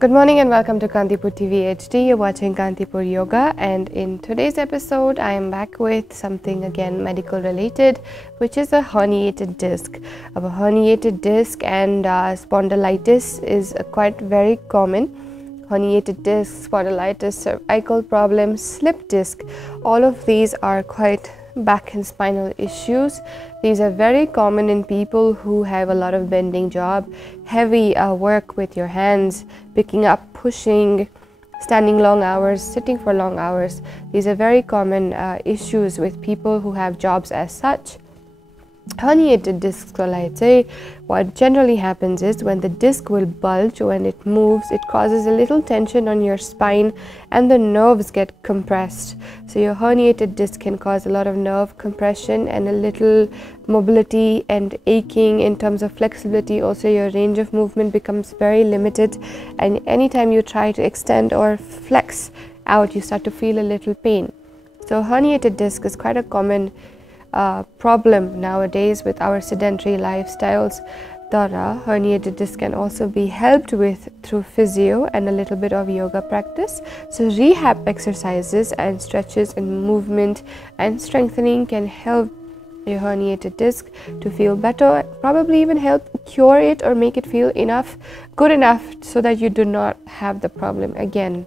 Good morning and welcome to Kantipur TV HD. You're watching Kantipur Yoga, and in today's episode I am back with something again medical related, which is a herniated disc. A herniated disc and spondylitis is quite very common. Herniated disc, spondylitis, cervical problems, slip disc, all of these are quite back and spinal issues. These are very common in people who have a lot of bending job, heavy work with your hands, picking up, pushing, standing long hours, sitting for long hours. These are very common issues with people who have jobs as such. Herniated discs, what generally happens is when the disc will bulge, when it moves, it causes a little tension on your spine and the nerves get compressed. So your herniated disc can cause a lot of nerve compression and a little mobility and aching in terms of flexibility. Also, your range of movement becomes very limited, and anytime you try to extend or flex out, you start to feel a little pain. So herniated disc is quite a common problem nowadays with our sedentary lifestyles. Herniated disc can also be helped with through physio and a little bit of yoga practice. So rehab exercises and stretches and movement and strengthening can help your herniated disc to feel better, probably even help cure it or make it feel good enough so that you do not have the problem again.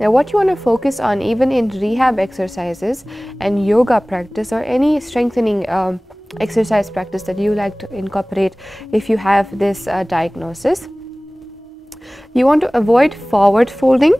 Now, what you want to focus on, even in rehab exercises and yoga practice or any strengthening exercise practice that you like to incorporate if you have this diagnosis, you want to avoid forward folding,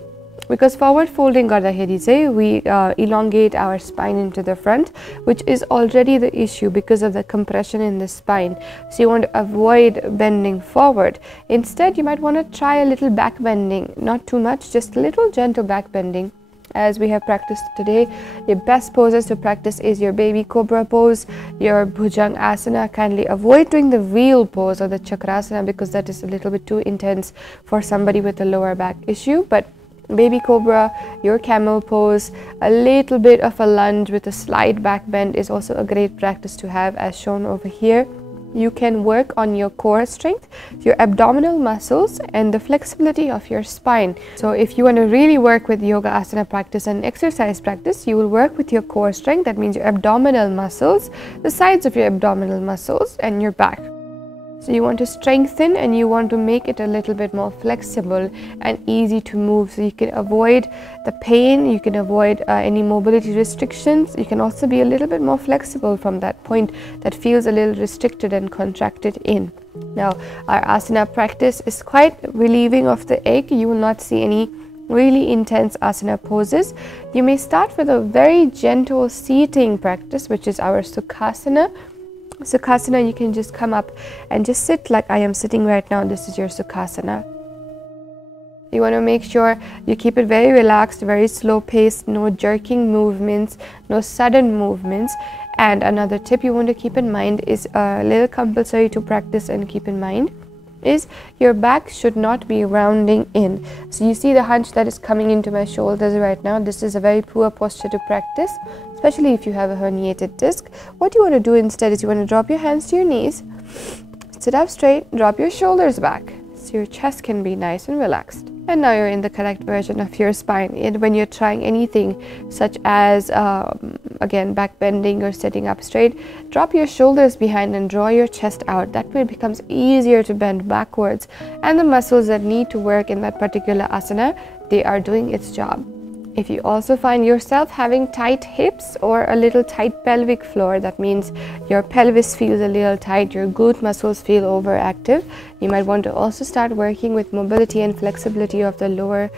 because forward folding garदाखेरि चाहिँ we elongate our spine into the front, which is already the issue because of the compression in the spine. So you want to avoid bending forward. Instead, you might want to try a little back bending, not too much, just a little gentle back bending. As we have practiced today, your best poses to practice is your baby cobra pose, your bhujang asana. Kindly avoid doing the wheel pose or the chakrasana because that is a little bit too intense for somebody with a lower back issue. But baby cobra, your camel pose, a little bit of a lunge with a slight back bend is also a great practice to have, as shown over here. You can work on your core strength, your abdominal muscles, and the flexibility of your spine. So if you want to really work with yoga asana practice and exercise practice, you will work with your core strength. That means your abdominal muscles, the sides of your abdominal muscles, and your back. So you want to strengthen and you want to make it a little bit more flexible and easy to move, so you can avoid the pain, you can avoid any mobility restrictions. You can also be a little bit more flexible from that point that feels a little restricted and contracted in. Now, our asana practice is quite relieving of the ache. You will not see any really intense asana poses. You may start with a very gentle seating practice, which is our Sukhasana. Sukhasana, you can just come up and just sit like I am sitting right now. This is your Sukhasana. You want to make sure you keep it very relaxed, very slow paced, no jerking movements, no sudden movements. And another tip you want to keep in mind is a little compulsory to practice and keep in mind is your back should not be rounding in. So you see the hunch that is coming into my shoulders right now. This is a very poor posture to practice, especially if you have a herniated disc. What you want to do instead is you want to drop your hands to your knees, sit up straight, drop your shoulders back so your chest can be nice and relaxed. And now you're in the correct version of your spine. And when you're trying anything such as again back bending or sitting up straight, drop your shoulders behind and draw your chest out. That way it becomes easier to bend backwards, and the muscles that need to work in that particular asana, they are doing its job. If you also find yourself having tight hips or a little tight pelvic floor, that means your pelvis feels a little tight, your glute muscles feel overactive, you might want to also start working with mobility and flexibility of the lower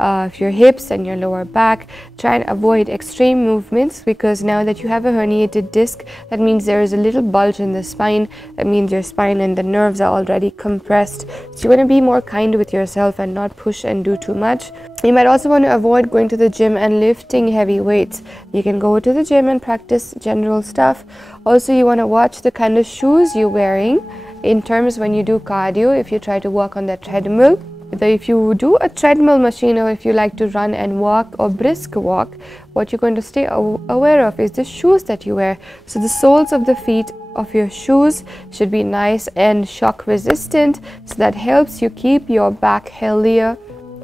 of your hips and your lower back. Try and avoid extreme movements, because now that you have a herniated disc, that means there is a little bulge in the spine. That means your spine and the nerves are already compressed. So you want to be more kind with yourself and not push and do too much. You might also want to avoid going to the gym and lifting heavy weights. You can go to the gym and practice general stuff. Also, you want to watch the kind of shoes you're wearing in terms when you do cardio. If you try to walk on that treadmill, if you do a treadmill machine, or if you like to run and walk or brisk walk, what you're going to stay aware of is the shoes that you wear. So the soles of the feet of your shoes should be nice and shock resistant, so that helps you keep your back healthier.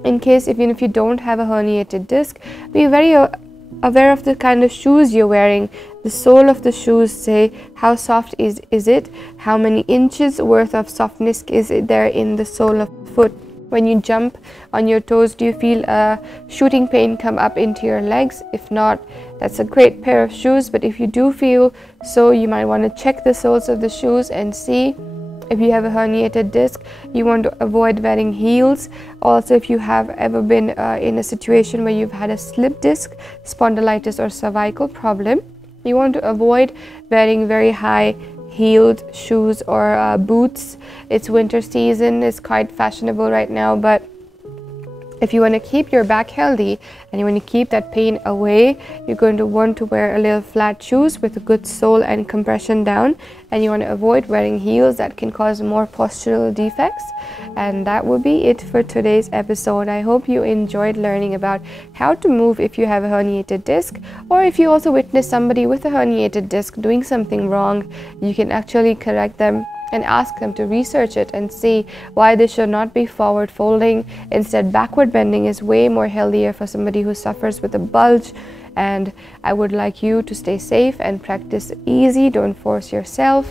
In case even if you don't have a herniated disc, be very aware of the kind of shoes you're wearing. The sole of the shoes, say how soft is it, how many inches worth of softness is it there in the sole of the foot. When you jump on your toes, do you feel a shooting pain come up into your legs? If not, that's a great pair of shoes. But if you do feel so, you might want to check the soles of the shoes and see if you have a herniated disc. You want to avoid wearing heels. Also, if you have ever been in a situation where you've had a slip disc, spondylitis, or cervical problem, you want to avoid wearing very high heeled shoes or boots. It's winter season, it's quite fashionable right now, but if you want to keep your back healthy and you want to keep that pain away, you're going to want to wear a little flat shoes with a good sole and compression down, and you want to avoid wearing heels that can cause more postural defects. And that will be it for today's episode. I hope you enjoyed learning about how to move if you have a herniated disc, or if you also witness somebody with a herniated disc doing something wrong, you can actually correct them and ask them to research it and see why they should not be forward folding. Instead, backward bending is way more healthier for somebody who suffers with a bulge. And I would like you to stay safe and practice easy. Don't force yourself.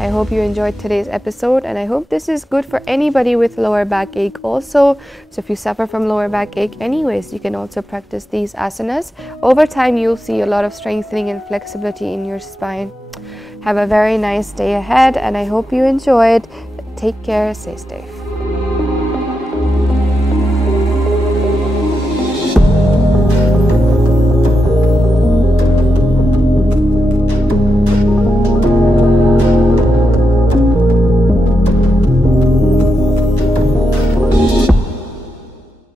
I hope you enjoyed today's episode, and I hope this is good for anybody with lower back ache also. So if you suffer from lower back ache anyways, you can also practice these asanas. Over time, you'll see a lot of strengthening and flexibility in your spine. Have a very nice day ahead, and I hope you enjoyed. Take care, stay safe.